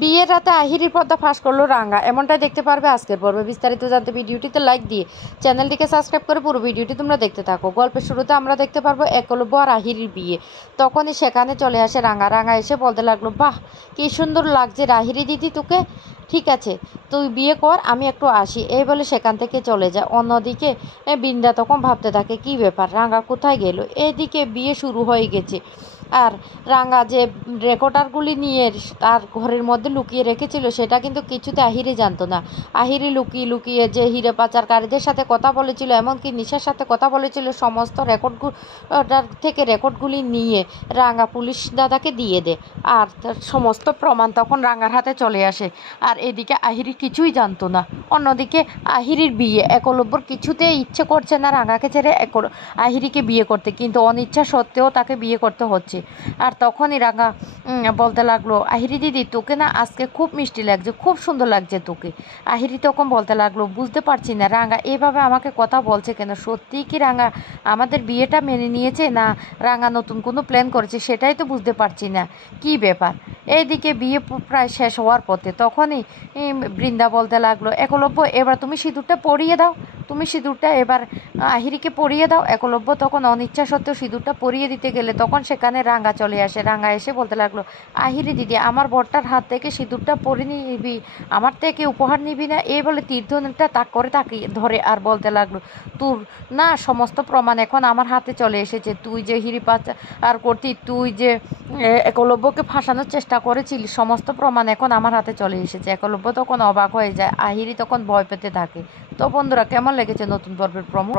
বিয়ের রাতে আহিরির পর্দা ফাঁস করলো রাঙ্গা, এমনটাই দেখতে পারবে আজকের পর্বে। বিস্তারিত জানতে ভিডিওটিতে লাইক দিয়ে চ্যানেলটিকে সাবস্ক্রাইব করে পুরো ভিডিওটি তোমরা দেখতে থাকো। গল্পের শুরুতে আমরা দেখতে পারবো একলব্য আর আহিরির বিয়ে। তখনই সেখানে চলে আসে রাঙ্গা। রাঙ্গা এসে বলতে লাগলো, বাহ কি সুন্দর লাগছে আহিরি দিদি তোকে, ঠিক আছে তুই বিয়ে কর, আমি একটু আসি, এই বলে সেখান থেকে চলে যায়। অন্যদিকে বৃন্দা তখন ভাবতে থাকে কি ব্যাপার, রাঙ্গা কোথায় গেল। এদিকে বিয়ে শুরু হয়ে গেছে আর রাঙ্গা যে রেকর্ডারগুলি নিয়ে তার ঘরের মধ্যে লুকিয়ে রেখেছিল সেটা কিন্তু কিছুতে আহিরি জানতো না। আহিরি লুকিয়ে লুকিয়ে যে হিরে পাচারকারীদের সাথে কথা বলেছিল, এমনকি নিশার সাথে কথা বলেছিল, সমস্ত থেকে রেকর্ডগুলি নিয়ে রাঙ্গা পুলিশ দাদাকে দিয়ে দেয়। আর তার সমস্ত প্রমাণ তখন রাঙ্গার হাতে চলে আসে। আর এদিকে আহিরি কিছুই জানতো না। অন্যদিকে আহিরির বিয়ে, একলব্যর কিছুতেই ইচ্ছে করছে না রাঙ্গাকে ছেড়ে আহিরিকে বিয়ে করতে, কিন্তু অনিচ্ছা সত্ত্বেও তাকে বিয়ে করতে হচ্ছে। আর তখনই রাঙ্গা বলতে লাগলো, আহিরি দিদি তোকে না আজকে খুব মিষ্টি লাগছে, খুব সুন্দর লাগছে তোকে। আহিরি তখন বলতে লাগলো, বুঝতে পারছি না রাঙ্গা এভাবে আমাকে কথা বলছে কেন, সত্যিই কি রাঙ্গা আমাদের বিয়েটা মেনে নিয়েছে, না রাঙ্গা নতুন কোনো প্ল্যান করেছে সেটাই তো বুঝতে পারছি না কি ব্যাপার। এইদিকে বিয়ে প্রায় শেষ হওয়ার পথে তখনই বৃন্দা বলতে লাগলো, একলব্য এবার তুমি সিঁদুরটা পরিয়ে দাও, তুমি সিঁদুরটা এবার আহিরিকে পরিয়ে দাও। একলব্য তখন অনিচ্ছা সত্ত্বেও সিঁদুরটা পরিয়ে দিতে গেলে তখন সেখানে রাঙ্গা চলে আসে। রাঙ্গা এসে বলতে লাগলো, আহিরি দিদি আমার বরটার হাত থেকে সিঁদুরটা পরে নিবি, আমার থেকে উপহার নিবি না, এই বলে তীর্থটা তাক করে তাকিয়ে ধরে আর বলতে লাগলো, তোর না সমস্ত প্রমাণ এখন আমার হাতে চলে এসেছে, তুই যে হিরি পাচার আর করতি, তুই যে একলব্যকে ফাঁসানোর চেষ্টা করেছিলি, সমস্ত প্রমাণ এখন আমার হাতে চলে এসেছে। একলব্য তখন অবাক হয়ে যায়, আহিরি তখন ভয় পেতে থাকে। তো বন্ধুরা কেমন লেগেছে নতুন পর্বের প্রমো?